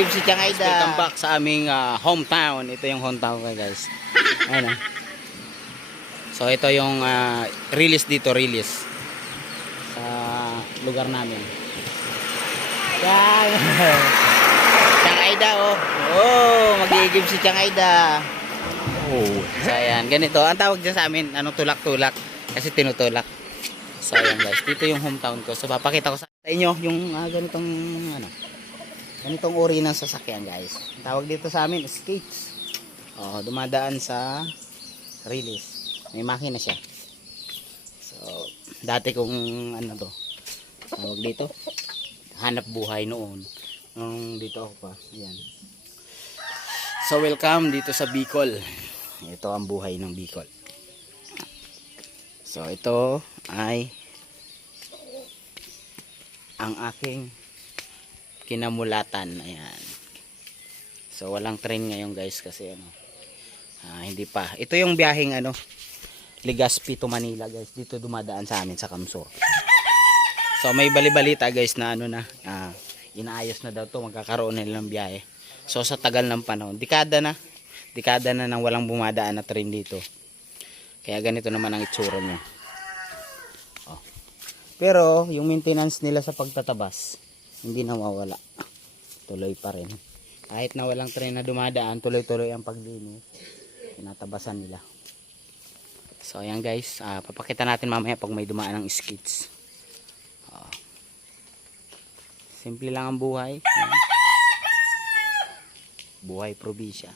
Mag-iigib si Tiangayda. Welcome back sa aming hometown. Ito yung hometown ko, guys. Ayan. So ito yung release dito, release sa lugar namin. Yan. Tiangayda, oh. Oh, mag-iigib si Tiangayda. Oh. So ayan, ganito. Ang tawag dyan sa amin, tulak-tulak. Kasi tinutulak. So ayan guys, dito yung hometown ko. So papakita ko sa inyo yung ganitong uri ng sasakyan, guys. Ang tawag dito sa amin, skates. Oh, dumadaan sa release. May makina siya. So, dati kung tawag dito, hanap buhay noon. Nung dito ako pa. Ayan. So, welcome dito sa Bicol. Ito ang buhay ng Bicol. So, ito ay ang aking kinamulatan. Ayan. So, walang train ngayon, guys, kasi hindi pa. Ito yung biyaheng Legazpi to Manila, guys. Dito dumadaan sa amin sa Kamsur. So, may balibalita, guys, na inaayos na daw to, magkakaroon na ng biyahe. So, sa tagal ng panahon, dekada na nang walang bumadaan na train dito. Kaya ganito naman ang itsura niya. Oh. Pero yung maintenance nila sa pagtatabas hindi nawawala. Tuloy pa rin. Kahit na walang train na dumadaan, tuloy-tuloy ang paglinis. Tinatabasan nila. So ayan guys, papakita natin mamaya pag may dumaan ng skids. Simple lang ang buhay. Ayan. Buhay probinsya.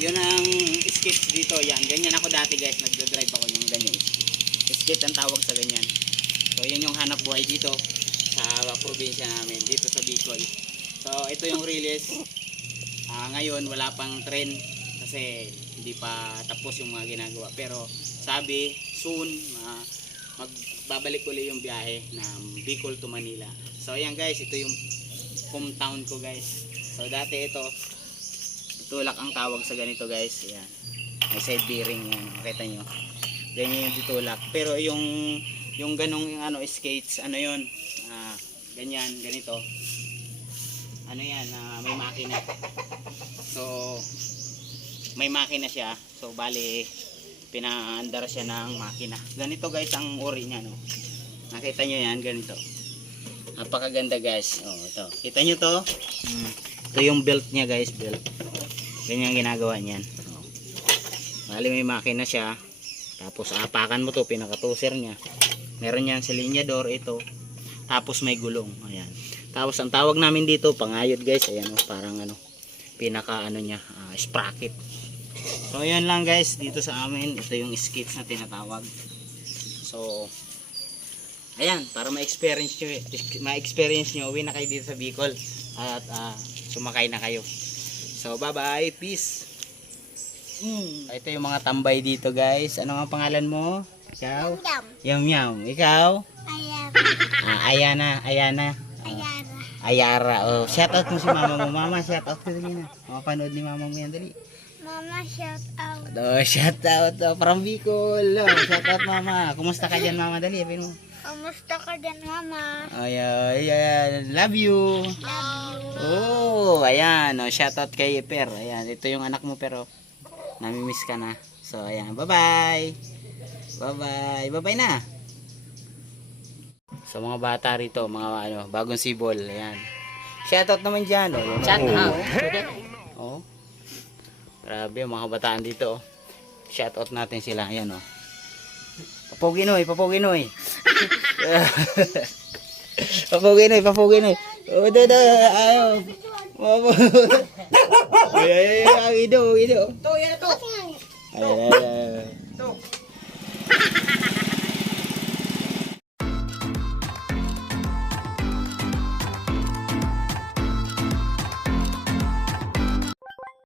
Yun ang skate dito. Yan, ganyan ako dati guys, nagdadrive ako yung ganyan. Skate ang tawag sa ganyan. So yun yung hanap buhay dito sa probinsya namin, dito sa Bicol. So ito yung release. Ngayon wala pang trend kasi hindi pa tapos yung mga ginagawa. Pero sabi soon magbabalik ulit yung biyahe ng Bicol to Manila. So ayan guys, ito yung hometown ko guys. So dati ito tulak ang tawag sa ganito guys. Ayan. May side bearing yan. Makita nyo. Ganyan yung ditulak. Pero yung ganong skates, yun. Ganyan, ganito. Yan, may makina. So, may makina siya. So, bali, pinaandar siya ng makina. Ganito guys ang uri niya, no. Nakita nyo yan, ganito. Napakaganda guys. Oh, ito. Kita nyo to? Ito yung belt niya guys, belt. Ganyan ginagawa niyan. Bali may makina siya. Tapos apakan mo to, pinaka-toser niya. Meron yan sa linyador ito. Tapos may gulong. Ayan. Tapos ang tawag namin dito, pangayod guys. Ayan parang pinaka niya, sprocket. So ayan lang guys, dito sa amin. Ito yung skates na tinatawag. So ayan, para ma-experience nyo, uwi na kayo dito sa Bicol. At sumakay na kayo. So bye bye, peace. Ito yung mga tambay dito guys. Ano ang pangalan mo? Ikaw? Yum Yum. Ikaw? Ayana. Ayara. Oh, shout out mo si mama mo. Mama, shout out ko dali na. Mapanood ni mama mo yan dali. Mama, shout out. Oh, shout out from Bicol. Oh, shout out mama. Kumusta ka dyan mama dali? Sabihin mo. Kamusta ka dyan, Mama? Ayan, love you. Oh, ayan, shoutout kay Per. Ayan, ito yung anak mo pero namimiss ka na. So, ayan, bye-bye. Bye-bye. Bye-bye na. So, mga bata rito, mga bagong sibol. Ayan. Shoutout naman dyan. Oh. Shoutout. Oh. Grabe, mga bataan dito. Shoutout natin sila. Ayan, oh. Papuginoy. Papuginoy. Oh, ayaw. Ay, ang ido, ido. To, yan na to. Ay. To.